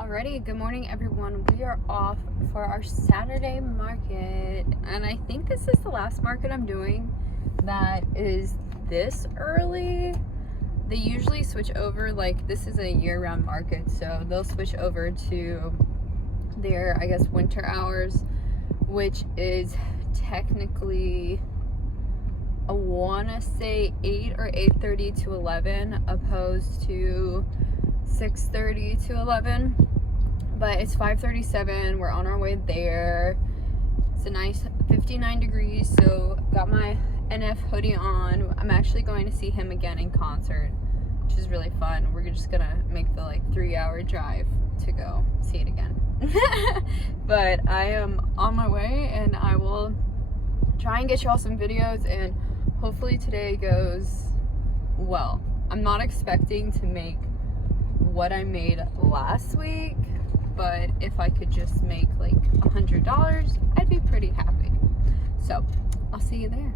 Alrighty, good morning everyone. We are off for our Saturday market, and I think this is the last market I'm doing that is this early. They usually switch over, like this is a year-round market, so they'll switch over to their, I guess, winter hours, which is technically, I want to say 8 or 8:30 to 11 opposed to 6:30 to 11, but it's 5:37. We're on our way there. It's a nice 59 degrees, so got my NF hoodie on. I'm actually going to see him again in concert, which is really fun. We're just gonna make the like 3-hour drive to go see it again. But I am on my way, and I will try and get y'all some videos, and hopefully today goes well. I'm not expecting to make what I made last week, but if I could just make like $100, I'd be pretty happy. So I'll see you there.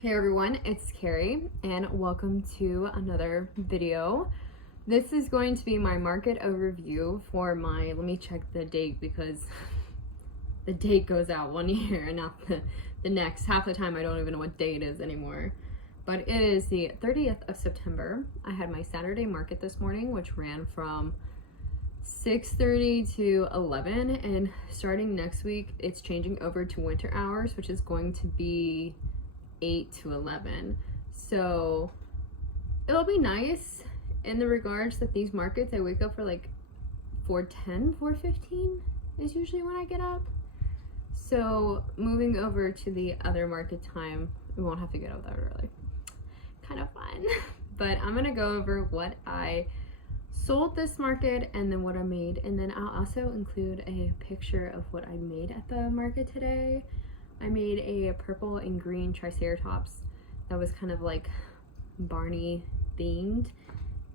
Hey everyone, it's Carrie, and welcome to another video. This is going to be my market overview for my, let me check the date because the date goes out one year and not the next. Half the time I don't even know what day it is anymore. But it is the 30th of September. I had my Saturday market this morning, which ran from 6:30 to 11, and starting next week it's changing over to winter hours, which is going to be 8 to 11. So it'll be nice in the regards that these markets, I wake up for like 4:10, 4:15 is usually when I get up. So moving over to the other market time, we won't have to get up that early. Kind of fun. But I'm gonna go over what I sold this market and then what I made, and then I'll also include a picture of what I made at the market today. I made a purple and green triceratops that was kind of like Barney themed.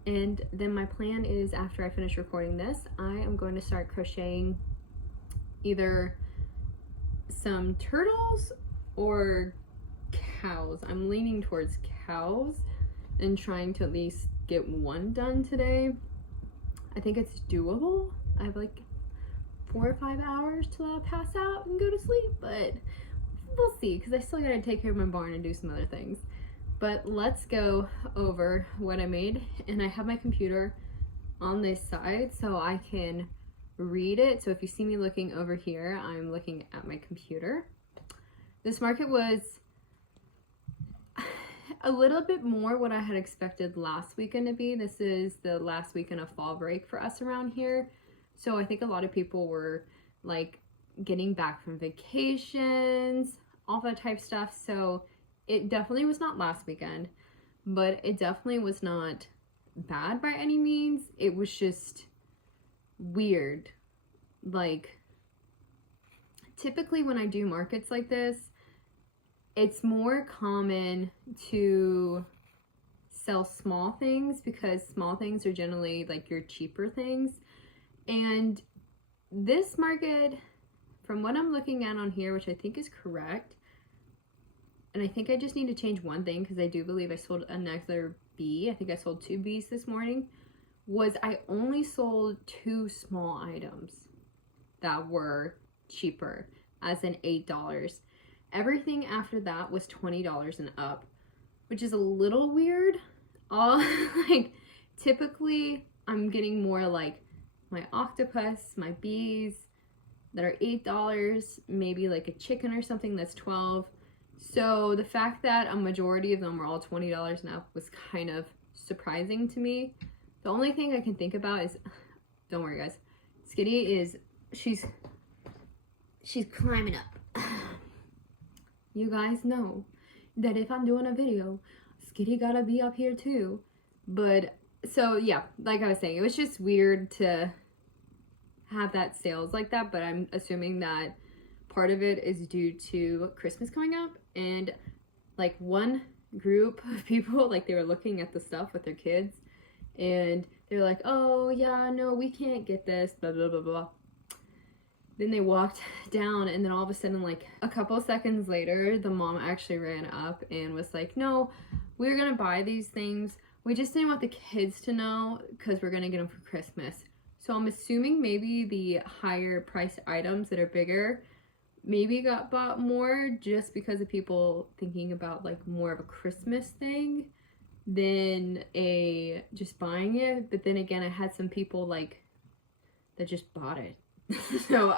And then my plan is, after I finish recording this, I am going to start crocheting either some turtles or cows. I'm leaning towards cows and trying to at least get one done today. I think it's doable. I have like 4 or 5 hours till I'll pass out and go to sleep, but we'll see, because I still gotta take care of my barn and do some other things. But let's go over what I made, and I have my computer on this side so I can read it. So if you see me looking over here, I'm looking at my computer. This market was a little bit more what I had expected last weekend to be. This is the last weekend of fall break for us around here, so I think a lot of people were like getting back from vacations, all that type stuff. So it definitely was not last weekend, but it definitely was not bad by any means. It was just weird. Like, typically when I do markets like this, it's more common to sell small things, because small things are generally like your cheaper things. And this market, from what I'm looking at on here, which I think is correct, and I think I just need to change one thing because I do believe I sold another bee. I think I sold 2 bees this morning. Was I only sold 2 small items that were cheaper, as in $8. Everything after that was $20 and up, which is a little weird. Like, typically I'm getting more like my octopus, my bees, that are $8, maybe like a chicken or something that's $12. So the fact that a majority of them were all $20 and up was kind of surprising to me. The only thing I can think about is, don't worry guys, Skitty is, she's climbing up. You guys know that if I'm doing a video, Skitty gotta be up here too. But so yeah, like I was saying, it was just weird to have that sales like that, but I'm assuming that part of it is due to Christmas coming up, and like one group of people, like they were looking at the stuff with their kids, and they're like, oh yeah, no, we can't get this, blah blah blah blah. Then they walked down, and then all of a sudden, like a couple seconds later, the mom actually ran up and was like, no, we're gonna buy these things, we just didn't want the kids to know because we're gonna get them for Christmas. So I'm assuming maybe the higher priced items that are bigger maybe got bought more just because of people thinking about like more of a Christmas thing than a just buying it. But then again, I had some people like that just bought it. So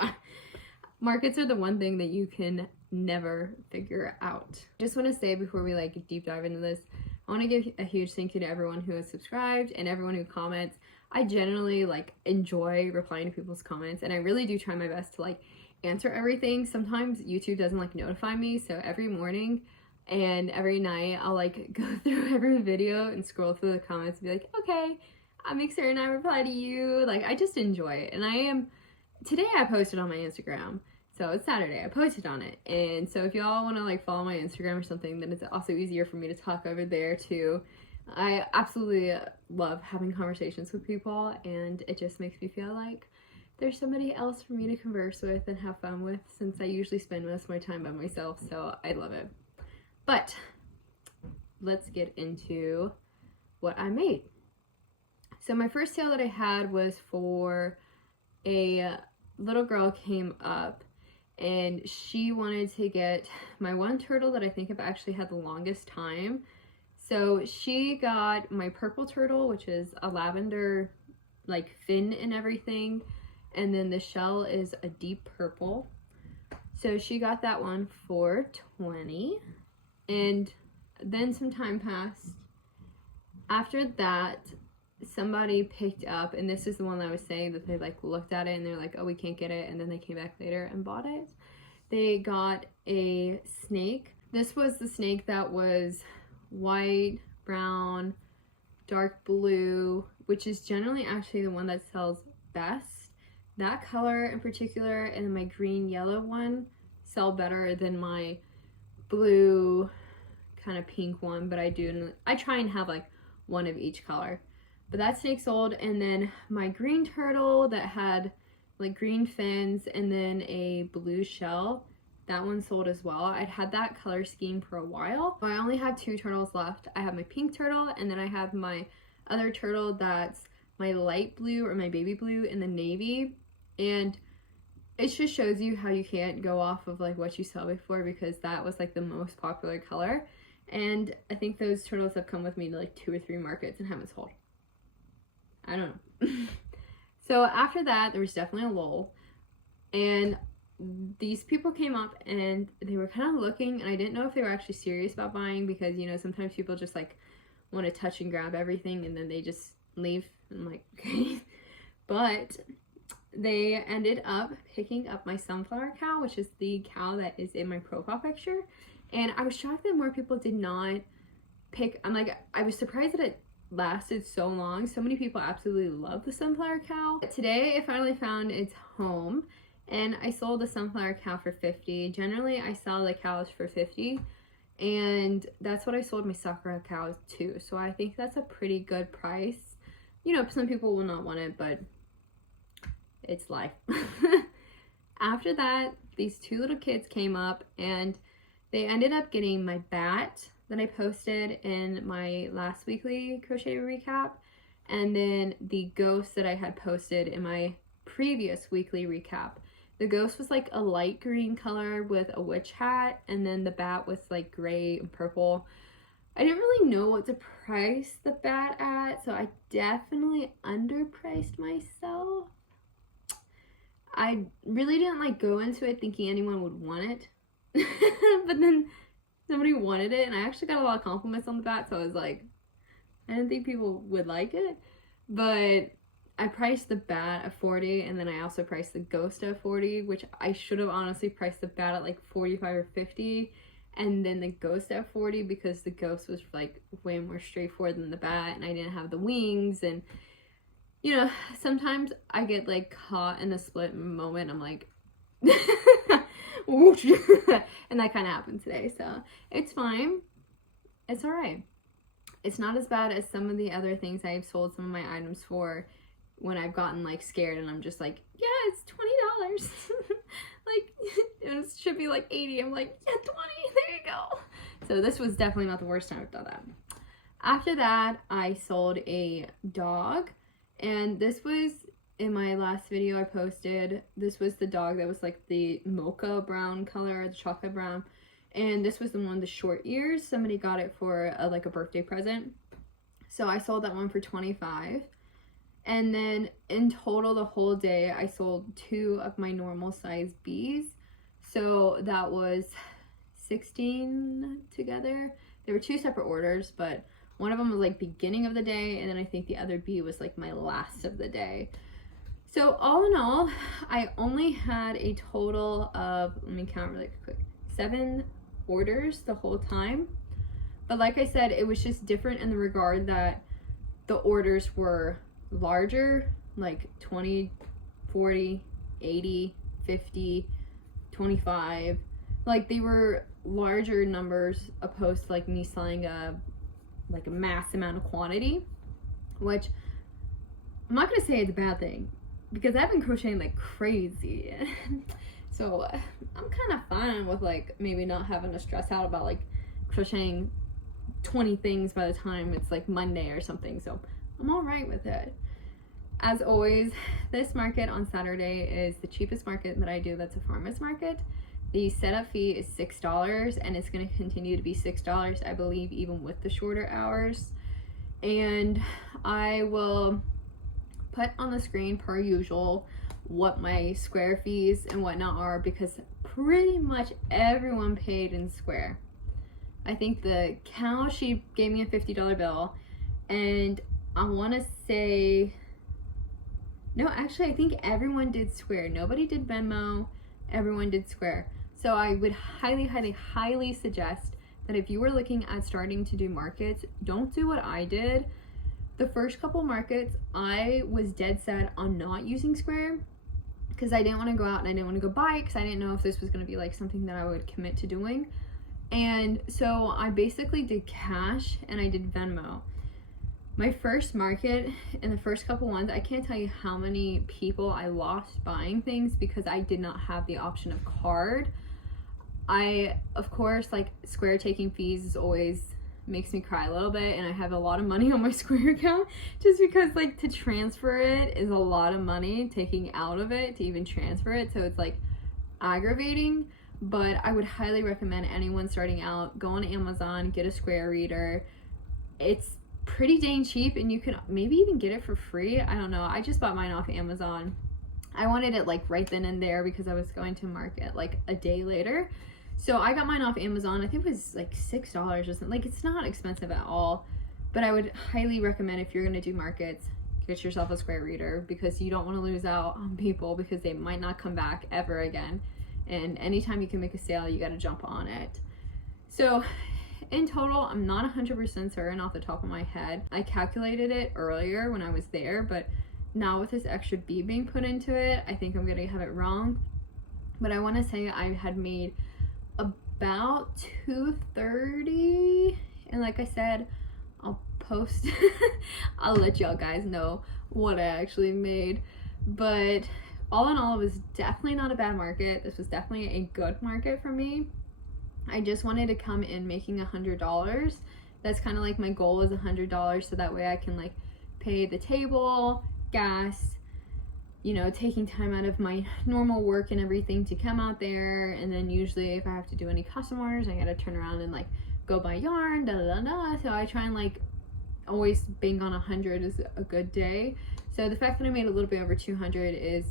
markets are the one thing that you can never figure out. Just want to say before we like deep dive into this, I want to give a huge thank you to everyone who has subscribed and everyone who comments. I generally like enjoy replying to people's comments, and I really do try my best to like answer everything. Sometimes YouTube doesn't like notify me, so every morning and every night I'll like go through every video and scroll through the comments and be like, okay, I'll make certain I reply to you. Like, I just enjoy it. And today I posted on my Instagram, so it's Saturday, I posted on it, and so if y'all want to like follow my Instagram or something, then it's also easier for me to talk over there too. I absolutely love having conversations with people, and it just makes me feel like there's somebody else for me to converse with and have fun with, since I usually spend most of my time by myself, so I love it. But let's get into what I made. So my first sale that I had was for a little girl came up, and she wanted to get my one turtle that I think I've actually had the longest time. So she got my purple turtle, which is a lavender like fin and everything, and then the shell is a deep purple. So she got that one for $20, and then some time passed. After that, somebody picked up, and this is the one that I was saying that they like looked at it and they're like, oh, we can't get it, and then they came back later and bought it. They got a snake. This was the snake that was white, brown, dark blue, which is generally actually the one that sells best. That color in particular and my green yellow one sell better than my blue kind of pink one, but I try and have like one of each color. But that snake sold, and then my green turtle that had like green fins and then a blue shell, that one sold as well. I'd had that color scheme for a while. I only have 2 turtles left. I have my pink turtle, and then I have my other turtle that's my light blue or my baby blue in the navy. And it just shows you how you can't go off of like what you saw before, because that was like the most popular color. And I think those turtles have come with me to like 2 or 3 markets and haven't sold. I don't know. So after that, there was definitely a lull, and these people came up and they were kind of looking, and I didn't know if they were actually serious about buying, because you know sometimes people just like want to touch and grab everything and then they just leave. I'm like, okay. But they ended up picking up my sunflower cow, which is the cow that is in my profile picture, and I was shocked that more people did not pick. I was surprised that it lasted so long. So many people absolutely love the sunflower cow. Today I finally found its home, and I sold the sunflower cow for $50. Generally I sell the cows for $50, and that's what I sold my Sakura cows too. So I think that's a pretty good price. You know, some people will not want it, but it's life. After that, these 2 little kids came up, and they ended up getting my bat that I posted in my last weekly crochet recap, and then the ghost that I had posted in my previous weekly recap. The ghost was like a light green color with a witch hat, and then the bat was like gray and purple. I didn't really know what to price the bat at, so I definitely underpriced myself. I really didn't like go into it thinking anyone would want it. But then somebody wanted it, and I actually got a lot of compliments on the bat, so I was like, I didn't think people would like it. But I priced the bat at $40, and then I also priced the ghost at $40, which I should have honestly priced the bat at like $45 or $50, and then the ghost at $40, because the ghost was like way more straightforward than the bat, and I didn't have the wings. And you know, sometimes I get like caught in a split moment. I'm like and that kind of happened today, so it's fine. it's all right. It's not as bad as some of the other things I've sold some of my items for when I've gotten like scared and I'm just like, yeah, it's $20. Like, it should be like 80. I'm like, yeah, 20, there you go. So this was definitely not the worst time I've done that. After that, I sold a dog, and this was in my last video I posted. This was the dog that was like the mocha brown color, the chocolate brown. And this was the one with the short ears. Somebody got it for like a birthday present. So I sold that one for $25. And then in total, the whole day, I sold 2 of my normal size bees. So that was 16 together. There were 2 separate orders, but one of them was like beginning of the day, and then I think the other bee was like my last of the day. So all in all, I only had a total of, let me count really quick, 7 orders the whole time. But like I said, it was just different in the regard that the orders were larger, like 20, 40, 80, 50, 25. Like they were larger numbers opposed to like me selling a mass amount of quantity, which I'm not gonna say it's a bad thing because I've been crocheting like crazy. So I'm kind of fine with like maybe not having to stress out about like crocheting 20 things by the time it's like Monday or something. So I'm all right with it. As always, this market on Saturday is the cheapest market that I do. That's a farmer's market. The setup fee is $6, and it's going to continue to be $6, I believe, even with the shorter hours. And I will put on the screen, per usual, what my square fees and whatnot are, because pretty much everyone paid in square. I think the cow, she gave me a $50 bill, and I want to say, no, actually, I think everyone did square. Nobody did Venmo, everyone did square. So I would highly, highly, highly suggest that if you were looking at starting to do markets, don't do what I did. The first couple markets, I was dead set on not using square because I didn't want to go out and I didn't want to go buy it because I didn't know if this was going to be like something that I would commit to doing. And so I basically did cash and I did Venmo. My first market and the first couple ones, I can't tell you how many people I lost buying things because I did not have the option of card. Of course, like Square taking fees is always makes me cry a little bit, and I have a lot of money on my Square account just because like to transfer it is a lot of money taking out of it to even transfer it, so it's like aggravating. But I would highly recommend anyone starting out, go on Amazon, get a Square reader. It's pretty dang cheap, and you can maybe even get it for free. I don't know, I just bought mine off Amazon. I wanted it like right then and there because I was going to market like a day later. So I got mine off Amazon. I think it was like $6 or something. Like, it's not expensive at all. But I would highly recommend, if you're going to do markets, get yourself a Square reader because you don't want to lose out on people because they might not come back ever again. And anytime you can make a sale, you got to jump on it. So in total, I'm not 100% certain off the top of my head. I calculated it earlier when I was there, but now with this extra bee being put into it, I think I'm going to have it wrong. But I want to say I had made about $230, and like I said, I'll post I'll let y'all guys know what I actually made. But all in all, it was definitely not a bad market. This was definitely a good market for me. I just wanted to come in making $100. That's kind of like my goal is $100, so that way I can like pay the table, gas, you know, taking time out of my normal work and everything to come out there. And then usually if I have to do any custom orders, I gotta turn around and like go buy yarn, da da da da. So I try and like always bang on 100 is a good day. So the fact that I made a little bit over 200 is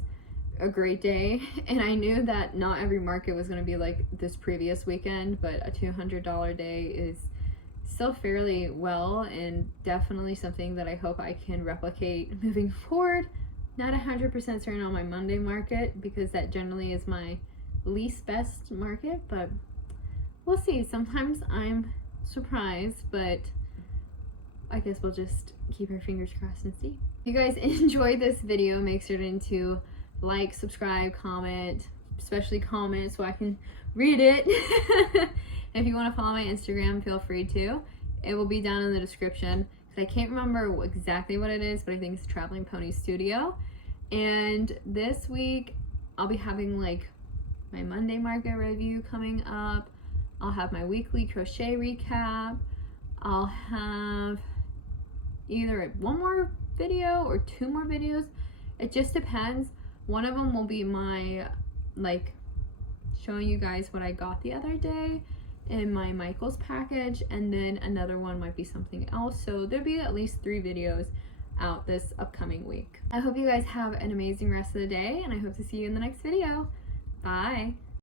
a great day. And I knew that not every market was gonna be like this previous weekend, but a $200 day is still fairly well, and definitely something that I hope I can replicate moving forward. Not 100% certain on my Monday market because that generally is my least best market, but we'll see. Sometimes I'm surprised, but I guess we'll just keep our fingers crossed and see. If you guys enjoyed this video, make certain to like, subscribe, comment, especially comment so I can read it. If you want to follow my Instagram, feel free to. it will be down in the description. I can't remember exactly what it is, but I think it's Traveling Pony Studio. And this week I'll be having like my Monday market review coming up. I'll have my weekly crochet recap. I'll have either one more video or 2 more videos. It just depends. One of them will be my like showing you guys what I got the other day in my Michael's package, and then another one might be something else. So there'll be at least 3 videos out this upcoming week. I hope you guys have an amazing rest of the day, and I hope to see you in the next video. Bye.